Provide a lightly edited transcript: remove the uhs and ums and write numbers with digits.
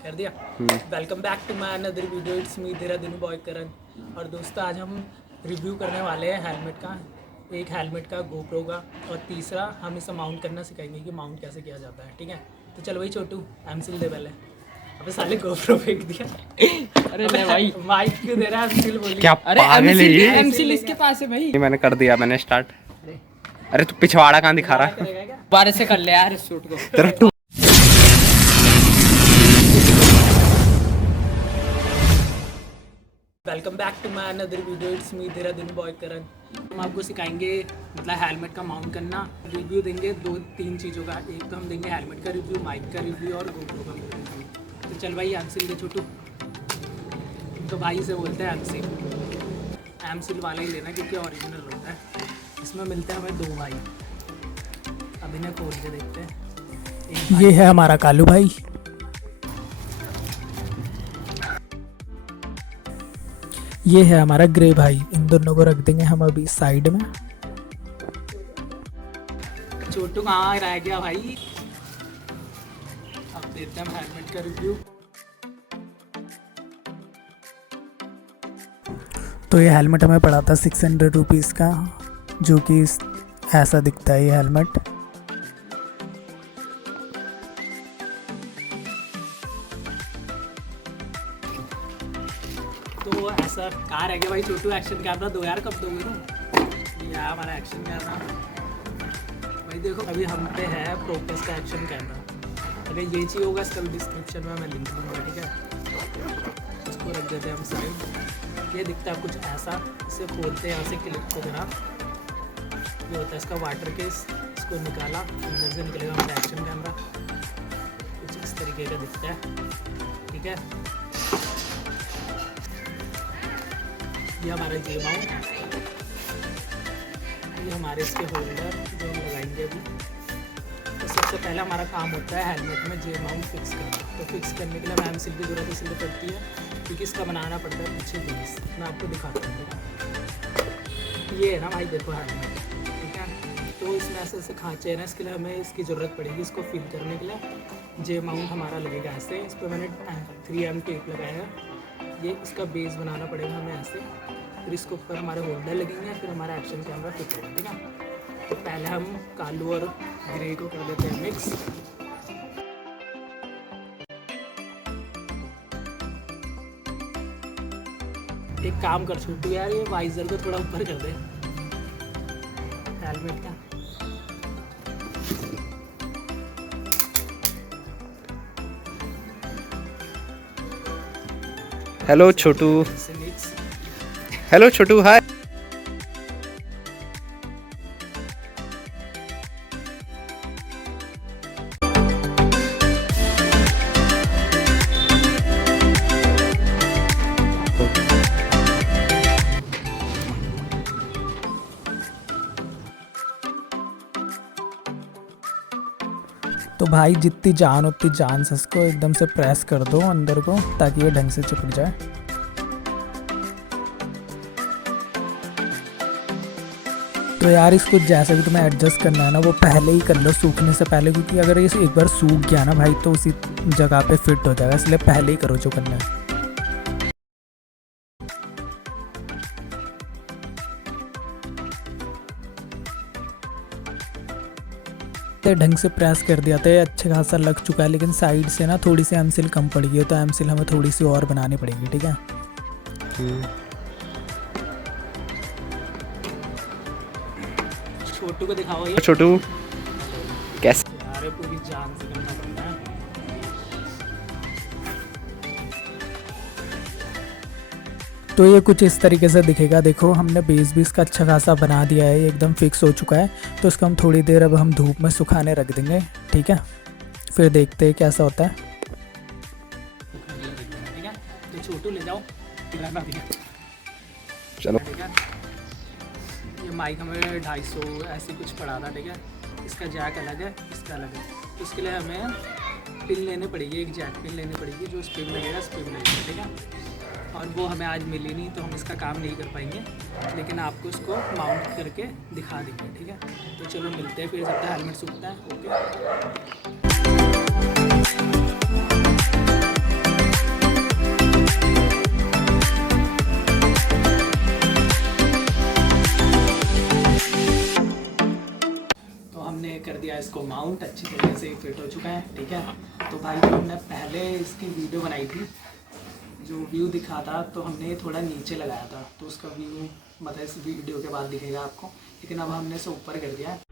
कर दिया। Welcome back to my another video. It's me तेरा दिन बॉय करण। और दोस्तों आज हम रिव्यू करने वाले हैं हेलमेट का, एक हेलमेट का, गोप्रो का, और तीसरा हम इसे माउंट करना सिखाएंगे कि माउंट कैसे किया जाता है। ठीक है, तो चलो भाई छोटू एमसिल दे पहले। अबे साले गोप्रो फेंक दिया। अरे ले भाई, माइक क्यों दे रहा है? एमसिल बोली। क्या अरे पागल है ये? एमसिल इसके पास है भाई। मैंने कर दिया, मैंने स्टार्ट। अरे तू पिछवाड़ा कहाँ दिखा रहा है? करेगा क्या? बारिश से कर ले यार इस शूट को। तेरा टू welcome back to my another video. It's me तेरा दिन बॉय करण। हम आपको सिखाएंगे मतलब हेलमेट का माउंट करना। रिव्यू देंगे 2-3 चीज़ों का। एक तो हम देंगे हेलमेट का रिव्यू, माइक का रिव्यू और गोप्रो का रिव्यू। तो चल भाई एमसिल दे छोटू। तो भाई से बोलते हैं एमसिल। एमसिल वाला ही लेना क्योंकि ओरिजिनल होता है। इसमें मिलते हैं हमें 2 भाई। अब इन्हें खोल के देखते हैं। ये है हमारा कालू भाई, ये है हमारा ग्रे भाई। इन दोनों को रख देंगे हम अभी साइड में। छोटू कहाँ रह गया भाई? अब देते हैं हम हेलमेट का रिव्यू। तो ये हेलमेट हमें पड़ा था 600 रुपीज़ का, जो कि ऐसा दिखता है ये हेलमेट। तो ऐसा कहाँ रह गया भाई छोटू? एक्शन कैमरा दो यार, कब दोगे तुम? ये हमारा एक्शन कैमरा भाई। देखो अभी हम पे है प्रोपेस का एक्शन कैमरा। अगर ये चाहिए होगा इसका डिस्क्रिप्शन में मैं लिंक दूंगा। ठीक है, इसको रख देते हैं हम साइड। ये दिखता है कुछ ऐसा। इसे खोलते हैं, यहाँ से क्लिप को करा, ये होता है इसका वाटर केस। इसको निकाला, अंदर से निकलेगा हमारा एक्शन कैमरा। कुछ इस तरीके का दिखता है। ठीक है, ये हमारा जे माउंट, ये हमारे इसके होल्डर जो हम लगाएंगे अभी। तो सबसे पहला हमारा काम होता है हेलमेट में जे माउंट फिक्स करना। तो फिक्स करने के लिए हमें एमसिल की ज़रूरत इसलिए पड़ती है क्योंकि इसका बनाना पड़ता है पीछे बेस। मैं आपको दिखाता हूँ। ये है ना भाई, देखो हेलमेट। ठीक है, तो इसमें ऐसे ऐसे खाँचे हैं ना, इसके लिए हमें इसकी ज़रूरत पड़ेगी। इसको फिल करने के लिए जे माउंट हमारा लगेगा ऐसे। इस पर मैंने 3M टेप लगाया है। ये इसका बेस बनाना पड़ेगा हमें ऐसे। फिर इसके ऊपर हमारे होल्डर लगेंगे, फिर हमारा एक्शन कैमरा फिट होगा। ठीक है, तो पहले हम कालू और ग्रे को कर देते हैं मिक्स। एक काम कर छोटू यार, ये वाइजर को थोड़ा ऊपर कर दे हेलमेट का। हेलो छोटू। इसे मिक्स। हेलो छोटू, हाय। तो भाई जितनी जान उतनी जान से इसको एकदम से प्रेस कर दो अंदर को, ताकि ये ढंग से चिपक जाए। तो यार इसको जैसे भी तुम्हें एडजस्ट करना है ना, वो पहले ही कर लो सूखने से पहले, क्योंकि अगर ये एक बार सूख गया ना भाई तो उसी जगह पे फिट हो जाएगा। इसलिए पहले ही करो जो करना है। तो ढंग से प्रेस कर दिया तो ये अच्छे खासा लग चुका है, लेकिन साइड से ना थोड़ी सी एमसिल कम पड़ गई है, तो एमसिल हमें थोड़ी सी और बनानी पड़ेगी। ठीक है, छोटू को दिखाओ ये। छोटू कैसे? यार पूरी जान से करना पड़ता है। तो ये कुछ इस तरीके से दिखेगा। देखो हमने बेस भी इसका अच्छा खासा बना दिया है, ये एकदम फिक्स हो चुका है। तो इसको हम थोड़ी देर अब हम धूप में सुखाने रख देंगे। ठीक है, फिर देखते हैं कैसा होता है। ठीक है, तो छोटू ले जाओ। चलो। ठीक है, ये माइक हमें 250 ऐसे कुछ पड़ा था। ठीक है, इसका जैक अलग है, इसका अलग है। तो इसके लिए हमें पिन लेनी पड़ेगी, एक जैक पिन लेनी पड़ेगी जो इस पे भी लगेगा, इस पे भी लगेगा। ठीक है, और वो हमें आज मिली नहीं तो हम इसका काम नहीं कर पाएंगे, लेकिन आपको इसको माउंट करके दिखा देंगे। ठीक है, तो चलो मिलते हैं फिर जब तक हेलमेट सूखता है। ओके। माउंट अच्छी तरीके से फिट हो चुका है, ठीक है। तो भाई जो हमने पहले इसकी वीडियो बनाई थी, जो व्यू दिखा था, तो हमने ये थोड़ा नीचे लगाया था, तो उसका व्यू मतलब इस वीडियो के बाद दिखेगा आपको, लेकिन अब हमने इसे ऊपर कर दिया है।